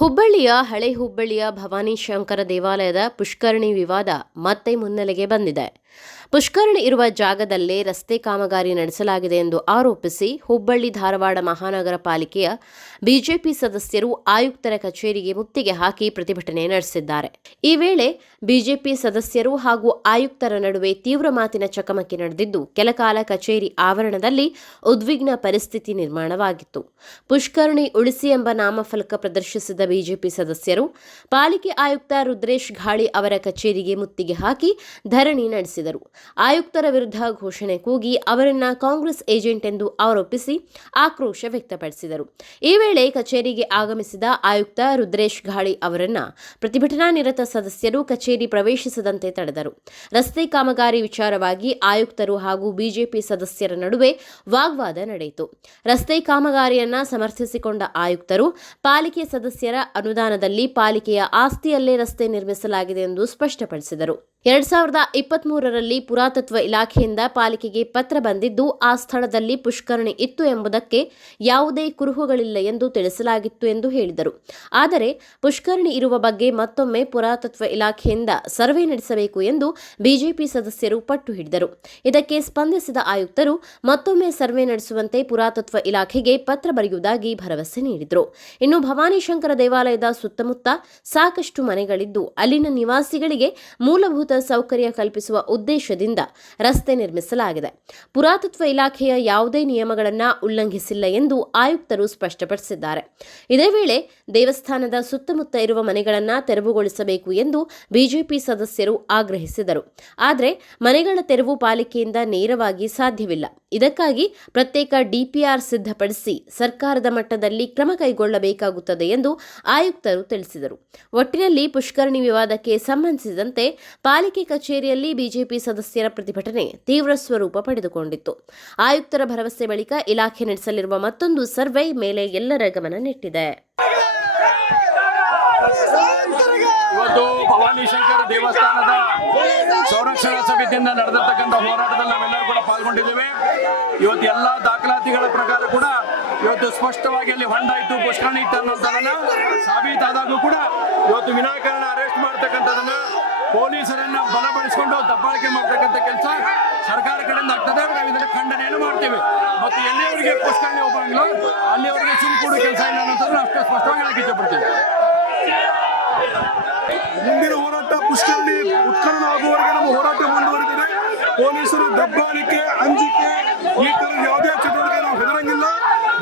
ಹುಬ್ಬಳ್ಳಿಯ ಹಳೆ ಹುಬ್ಬಳ್ಳಿಯ ಭವಾನಿ ಶಂಕರ ದೇವಾಲಯದ ಪುಷ್ಕರಣಿ ವಿವಾದ ಮತ್ತೆ ಮುನ್ನೆಲೆಗೆ ಬಂದಿದೆ. ಪುಷ್ಕರಣಿ ಇರುವ ಜಾಗದಲ್ಲೇ ರಸ್ತೆ ಕಾಮಗಾರಿ ನಡೆಸಲಾಗಿದೆ ಎಂದು ಆರೋಪಿಸಿ ಹುಬ್ಬಳ್ಳಿ ಧಾರವಾಡ ಮಹಾನಗರ ಪಾಲಿಕೆಯ ಬಿಜೆಪಿ ಸದಸ್ಯರು ಆಯುಕ್ತರ ಕಚೇರಿಗೆ ಮುತ್ತಿಗೆ ಹಾಕಿ ಪ್ರತಿಭಟನೆ ನಡೆಸಿದ್ದಾರೆ. ಈ ವೇಳೆ ಬಿಜೆಪಿ ಸದಸ್ಯರು ಹಾಗೂ ಆಯುಕ್ತರ ನಡುವೆ ತೀವ್ರ ಮಾತಿನ ಚಕಮಕಿ ನಡೆದಿದ್ದು, ಕೆಲಕಾಲ ಕಚೇರಿ ಆವರಣದಲ್ಲಿ ಉದ್ವಿಗ್ನ ಪರಿಸ್ಥಿತಿ ನಿರ್ಮಾಣವಾಗಿತ್ತು. ಪುಷ್ಕರಣಿ ಉಳಿಸಿ ಎಂಬ ನಾಮಫಲಕ ಪ್ರದರ್ಶಿಸಿದ ಬಿಜೆಪಿ ಸದಸ್ಯರು ಪಾಲಿಕೆ ಆಯುಕ್ತ ರುದ್ರೇಶ್ ಘಾಳಿ ಅವರ ಕಚೇರಿಗೆ ಮುತ್ತಿಗೆ ಹಾಕಿ ಧರಣಿ ನಡೆಸಿದರು. ಆಯುಕ್ತರ ವಿರುದ್ಧ ಘೋಷಣೆ ಕೂಗಿ ಅವರನ್ನ ಕಾಂಗ್ರೆಸ್ ಏಜೆಂಟ್ ಎಂದು ಆರೋಪಿಸಿ ಆಕ್ರೋಶ ವ್ಯಕ್ತಪಡಿಸಿದರು. ಈ ವೇಳೆ ಕಚೇರಿಗೆ ಆಗಮಿಸಿದ ಆಯುಕ್ತ ರುದ್ರೇಶ್ ಘಾಳಿ ಅವರನ್ನ ಪ್ರತಿಭಟನಾ ನಿರತ ಸದಸ್ಯರು ಕಚೇರಿ ಪ್ರವೇಶಿಸದಂತೆ ತಡೆದರು. ರಸ್ತೆ ಕಾಮಗಾರಿ ವಿಚಾರವಾಗಿ ಆಯುಕ್ತರು ಹಾಗೂ ಬಿಜೆಪಿ ಸದಸ್ಯರ ನಡುವೆ ವಾಗ್ವಾದ ನಡೆಯಿತು. ರಸ್ತೆ ಕಾಮಗಾರಿಯನ್ನ ಸಮರ್ಥಿಸಿಕೊಂಡ ಆಯುಕ್ತರು ಪಾಲಿಕೆ ಸದಸ್ಯರ ಅನುದಾನದಲ್ಲಿ ಪಾಲಿಕೆಯ ಆಸ್ತಿಯಲ್ಲೇ ರಸ್ತೆ ನಿರ್ಮಿಸಲಾಗಿದೆ ಎಂದು ಸ್ಪಷ್ಟಪಡಿಸಿದರು. 2023ರಲ್ಲಿ ಪುರಾತತ್ವ ಇಲಾಖೆಯಿಂದ ಪಾಲಿಕೆಗೆ ಪತ್ರ ಬಂದಿದ್ದು, ಆ ಸ್ಥಳದಲ್ಲಿ ಪುಷ್ಕರಣಿ ಇತ್ತು ಎಂಬುದಕ್ಕೆ ಯಾವುದೇ ಕುರುಹುಗಳಿಲ್ಲ ಎಂದು ತಿಳಿಸಲಾಗಿತ್ತು ಎಂದು ಹೇಳಿದರು. ಆದರೆ ಪುಷ್ಕರಣಿ ಇರುವ ಬಗ್ಗೆ ಮತ್ತೊಮ್ಮೆ ಪುರಾತತ್ವ ಇಲಾಖೆಯಿಂದ ಸರ್ವೆ ನಡೆಸಬೇಕು ಎಂದು ಬಿಜೆಪಿ ಸದಸ್ಯರು ಪಟ್ಟು ಹಿಡಿದರು. ಇದಕ್ಕೆ ಸ್ಪಂದಿಸಿದ ಆಯುಕ್ತರು ಮತ್ತೊಮ್ಮೆ ಸರ್ವೆ ನಡೆಸುವಂತೆ ಪುರಾತತ್ವ ಇಲಾಖೆಗೆ ಪತ್ರ ಬರೆಯುವುದಾಗಿ ಭರವಸೆ ನೀಡಿದರು. ಇನ್ನು ಭವಾನಿ ಶಂಕರ ದೇವಾಲಯದ ಸುತ್ತಮುತ್ತ ಸಾಕಷ್ಟು ಮನೆಗಳಿದ್ದು, ಅಲ್ಲಿನ ನಿವಾಸಿಗಳಿಗೆ ಮೂಲಭೂತ ಸೌಕರ್ಯ ಕಲ್ಪಿಸುವ ಉದ್ದೇಶದಿಂದ ರಸ್ತೆ ನಿರ್ಮಿಸಲಾಗಿದೆ. ಪುರಾತತ್ವ ಇಲಾಖೆಯ ಯಾವುದೇ ನಿಯಮಗಳನ್ನು ಉಲ್ಲಂಘಿಸಿಲ್ಲ ಎಂದು ಆಯುಕ್ತರು ಸ್ಪಷ್ಟಪಡಿಸಿದ್ದಾರೆ. ಇದೇ ವೇಳೆ ದೇವಸ್ಥಾನದ ಸುತ್ತಮುತ್ತ ಇರುವ ಮನೆಗಳನ್ನು ತೆರವುಗೊಳಿಸಬೇಕು ಎಂದು ಬಿಜೆಪಿ ಸದಸ್ಯರು ಆಗ್ರಹಿಸಿದರು. ಆದರೆ ಮನೆಗಳ ತೆರವು ಪಾಲಿಕೆಯಿಂದ ನೇರವಾಗಿ ಸಾಧ್ಯವಿಲ್ಲ. ಇದಕ್ಕಾಗಿ ಪ್ರತ್ಯೇಕ ಡಿಪಿಆರ್ ಸಿದ್ಧಪಡಿಸಿ ಸರ್ಕಾರದ ಮಟ್ಟದಲ್ಲಿ ಕ್ರಮ ಕೈಗೊಳ್ಳಬೇಕಾಗುತ್ತದೆ ಎಂದು ಆಯುಕ್ತರು ತಿಳಿಸಿದರು. ಒಟ್ಟಿನಲ್ಲಿ ಪುಷ್ಕರಣಿ ವಿವಾದಕ್ಕೆ ಸಂಬಂಧಿಸಿದಂತೆ ಪಾಲಿಕೆ ಕಚೇರಿಯಲ್ಲಿ ಬಿಜೆಪಿ ಸದಸ್ಯರ ಪ್ರತಿಭಟನೆ ತೀವ್ರ ಸ್ವರೂಪ ಪಡೆದುಕೊಂಡಿತ್ತು. ಆಯುಕ್ತರ ಭರವಸೆ ಬಳಿಕ ಇಲಾಖೆ ನಡೆಸಲಿರುವ ಮತ್ತೊಂದು ಸರ್ವೆ ಮೇಲೆ ಎಲ್ಲರ ಗಮನ ನೆಟ್ಟಿದೆ. ಇವತ್ತು ಭವಾನಿ ಶಂಕರ ದೇವಸ್ಥಾನದ ಸಂರಕ್ಷಣಾ ಸಮಿತಿಯಿಂದ ನಡೆದಿರ್ತಕ್ಕಂಥ ಹೋರಾಟದಲ್ಲಿ ನಾವೆಲ್ಲರೂ ಕೂಡ ಪಾಲ್ಗೊಂಡಿದ್ದೇವೆ. ಇವತ್ತು ಎಲ್ಲ ದಾಖಲಾತಿಗಳ ಪ್ರಕಾರ ಕೂಡ ಇವತ್ತು ಸ್ಪಷ್ಟವಾಗಿ ಅಲ್ಲಿ ಹೊಂಡ ಇತ್ತು, ಪುಷ್ಕರಣಿ ಇತ್ತು ಅನ್ನೋದನ್ನ ಸಾಬೀತಾದಾಗೂ ಕೂಡ ಇವತ್ತು ವಿನಾಕಾರಣ ಅರೆಸ್ಟ್ ಮಾಡ್ತಕ್ಕಂಥದನ್ನ, ಪೊಲೀಸರನ್ನ ಬಲಪಡಿಸಿಕೊಂಡು ದಬ್ಬಾಳಿಕೆ ಮಾಡ್ತಕ್ಕಂಥ ಕೆಲಸ ಸರ್ಕಾರ ಕಡೆಯಿಂದ ಆಗ್ತದೆ. ನಾವು ಇದನ್ನ ಖಂಡನೆಯನ್ನು ಮಾಡ್ತೇವೆ. ಮತ್ತು ಎಲ್ಲಿಯವರೆಗೆ ಪುಷ್ಕರಣಿ ಹೋಗಂಗಿಲ್ಲ ಅಲ್ಲಿಯವರೆಗೆ ಸುಮ್ಕೂಡು ಕೆಲಸ ಇಲ್ಲ ಅನ್ನೋದನ್ನ ಅಷ್ಟೇ ಸ್ಪಷ್ಟವಾಗಿ ಹೇಳಕ್ಕೆ ಇಷ್ಟಪಡ್ತೀವಿ. ಮುಂದಿನ ಹೋರಾಟ ಪುಷ್ಕರಣಿ ಉತ್ಖನನ ಆಗುವವರೆಗೆ ನಮ್ಮ ಹೋರಾಟ ಮುಂದುವರಿದಿದೆ. ಪೊಲೀಸರು ದಬ್ಬಾಳಿಕೆ, ಅಂಜಿಕೆ ಈ ತರ ಯಾವುದೇ ಚಟುವಟಿಕೆ ನಾವು ಹೆದರಂಗಿಲ್ಲ.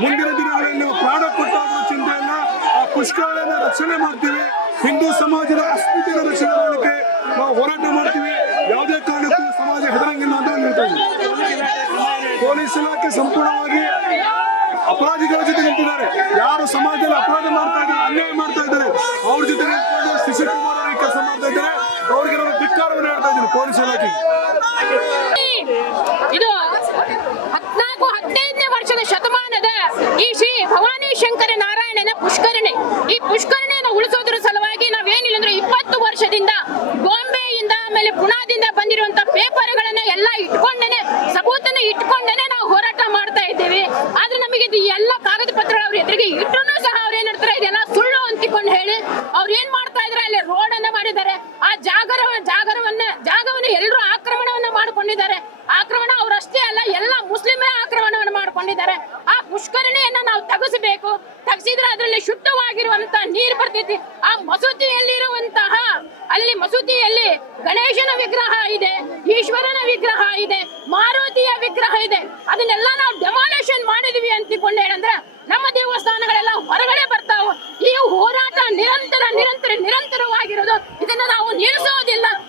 ಮುಂದಿನ ದಿನಗಳಲ್ಲಿ ನಾವು ಪ್ರಾಣ ಕೊಟ್ಟಾದರೂ ಚಿಂತೆಯನ್ನ ಆ ಪುಷ್ಕರಣಿಯನ್ನು ರಕ್ಷಣೆ ಮಾಡ್ತೀವಿ. ಹಿಂದೂ ಸಮಾಜದ ಅಸ್ಮಿತೆಯ ರಕ್ಷಣೆ ಮಾಡಲಿಕ್ಕೆ ನಾವು ಹೋರಾಟ ಮಾಡ್ತೀವಿ. ಯಾವುದೇ ಕಾರಣಕ್ಕೂ ಸಮಾಜ ಹೆದರಂಗಿಲ್ಲ ಅಂತ ಹೇಳ್ತಾ ಇದ್ದೀವಿ. ಪೊಲೀಸ್ ಇಲಾಖೆ ಸಂಪೂರ್ಣವಾಗಿ ಅಪರಾಧಿಗಳ ಜೊತೆ ನಿಂತಿದ್ದಾರೆ. ಯಾರು ಸಮಾಜದಲ್ಲಿ ಅಪರಾಧ ಮಾಡ್ತಾ ಇದ್ದಾರೆ, ಅನ್ಯಾಯ ಮಾಡ್ತಾ ಇದ್ದಾರೆ, ಅವ್ರ ಜೊತೆ ಶಿಶುಕುಮಾರ್ ಅವರಿಗೆ ಕೆಲಸ ಮಾಡ್ತಾ ಇದ್ದಾರೆ. ಅವ್ರಿಗೆ ನಾನು ಧಿಕ್ಕಾರವನ್ನು ಹೇಳ್ತಾ ಇದ್ದೀನಿ ಪೊಲೀಸ್ ಇಲಾಖೆ. ಇದು 14-15ನೇ ವರ್ಷದ ಶತಮಾನದ ಈ ಶ್ರೀ ಭವಾನಿ ಶಂಕರ ನಾರಾಯಣನ ಪುಷ್ಕರಣಿ. ಈ ಪುಷ್ಕರಣಿಯನ್ನು ಉಳಿಸೋದ್ರ ಸಲುವಾಗಿ ನಾವೇನಿಲ್ಲ ಅಂದ್ರೆ 20 ವರ್ಷದಿಂದ ಬಾಂಬೆಯಿಂದ ಆಮೇಲೆ ಪುಣಾದಿಂದ ಬಂದಿರುವಂತ ಪೇಪರ್ಗಳನ್ನ ಎಲ್ಲ ಇಟ್ಕೊಂಡೇನೆ, ಸಬೂತನ್ನ ಇಟ್ಕೊಂಡೇನೆ ನಾವು ಹೋರಾಟ ಮಾಡ್ತಾ ಇದ್ದೇವೆ. ಆದ್ರೆ ನಮಗೆ ಇದು ಎಲ್ಲ ಕಾಗದ ಪತ್ರ ಅವ್ರ ಎದುರಿಗೆ ಇಟ್ಟರು ಸಹ ಅವ್ರು ಏನ್ ಹೇಳ್ತಾರೆ, ಇದೆಲ್ಲ ಸುಳ್ಳು ಅಂತಿಕೊಂಡು ಹೇಳಿ ಅವ್ರು ಏನ್ ಮಾಡ್ತಾ ಇದ್ರೆ ಅಲ್ಲಿ ರೋಡ್ ಅನ್ನ ಮಾಡಿದ್ದಾರೆ. ಆ ಜಾಗವನ್ನು ಎಲ್ಲರೂ ಆಕ್ರಮಣವನ್ನ ಮಾಡಿಕೊಂಡಿದ್ದಾರೆ. ಆಕ್ರಮಣ ಅವರಷ್ಟೇ ಅಲ್ಲ, ಎಲ್ಲ ಮುಸ್ಲಿಮೇ ಆಕ್ರಮಣವನ್ನು ಮಾಡಿಕೊಂಡಿದ್ದಾರೆ. ಆ ಪುಷ್ಕರಣಿಯನ್ನ ನಾವು ತೆಗೆಸಬೇಕು. ತೆಗೆಸಿದ್ರೆ ಅದರಲ್ಲಿ ಶುದ್ಧವಾಗಿರುವಂತ ನೀರು ಬರ್ತೈತಿ. ಆ ಮಸೂತಿಯಲ್ಲಿರುವಂತಹ ಅಲ್ಲಿ ಮಸೂತಿಯಲ್ಲಿ ಗಣೇಶನ ವಿಗ್ರಹ ಇದೆ, ಈಶ್ವರನ ವಿಗ್ರಹ ಇದೆ, ಮಾರುತಿಯ ವಿಗ್ರಹ ಇದೆ. ಅದನ್ನೆಲ್ಲ ನಾವು ಡೆಮಾಲೇಷನ್ ಮಾಡಿದ್ವಿ ಅಂತಿಕೊಂಡು ಹೇಳಂದ್ರೆ ನಮ್ಮ ದೇವಸ್ಥಾನಗಳೆಲ್ಲ ಹೊರಗಡೆ ಬರ್ತಾವ. ಈ ಹೋರಾಟ ನಿರಂತರವಾಗಿರೋದು. ಇದನ್ನ ನಾವು ನಿಲ್ಲಿಸೋ